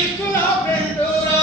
జర్నలిస్టుల ఫ్రెండురా